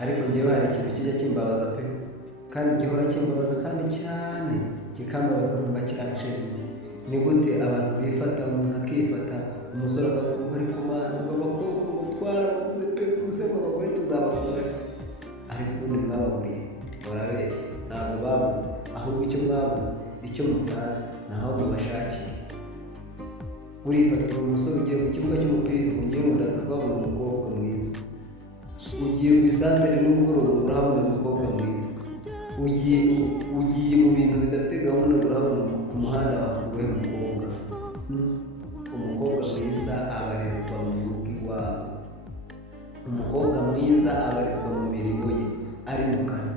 ariko njyewe hari ikintu kijya kimbabaza pe, kandi gihora kimbabaza kandi cyane kikambabaza kumva kiranshimye. Ni gute abantu bifata, umuntu akifata, umusore akavuga ari ku bantu b'abakobwa twarabuze pe, ubuse ngo abagore tuzababuze, ariko ubundi mwababuriye barabeshya, ntabwo babuze, ahubwo icyo mwabuze, icyo mutazi ni aho mubashakira. Urifatira umusore ugiye ku kibuga cy'umupira, ugiye ngo ndaza kuhabona umukobwa mwiza, ugiye ku isantere nimugoroba urahabona umukobwa mwiza, ugiye mu bintu bidafite gahunda urahabona ku muhanda bakuguhe umukobwa. Umukobwa mwiza abarizwa mu rugo iwabo, umukobwa mwiza abarizwa mu mirimo ye, ari mu kazi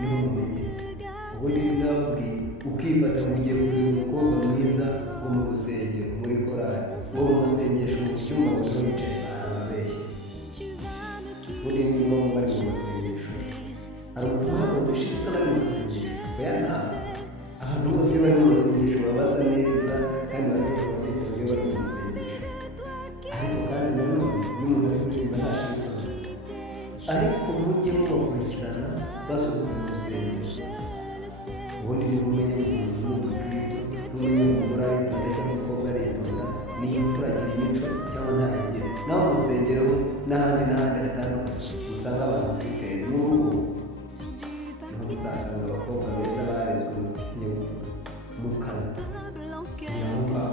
niho mumenye. Ubundi ndababwiye, ukifata mu gihe uri umukobwa mwiza wo mu rusengero, muri korali, wo mu masengesho, mu cyumba ngo wicaye arababeshya. Ubundi niba bari mu masengesho, hari umuhanga ushira isa n'ari mu masengesho, oya ntabwo. Ahantu hose bari mu masengesho baba basa neza kandi bari bafite uburyo bari mu masengesho, ariko kandi nanone n'umuntu uri kuririmba ntashira isoni. Ariko mujye mubakurikirana basohotse mu rusengero, ubundi nimumenye umuntu w'umukristo, n'umenye umugore aritonda cyangwa umukobwa aritonda, niyo imfura agira imico cyangwa ntayigira. Naho mu rusengero n'ahandi hatandukanye usanga abantu bafite n'urugo, niho muzasanga abakobwa beza barezwe mu kinyabupfura, mu kazi, niho ngaho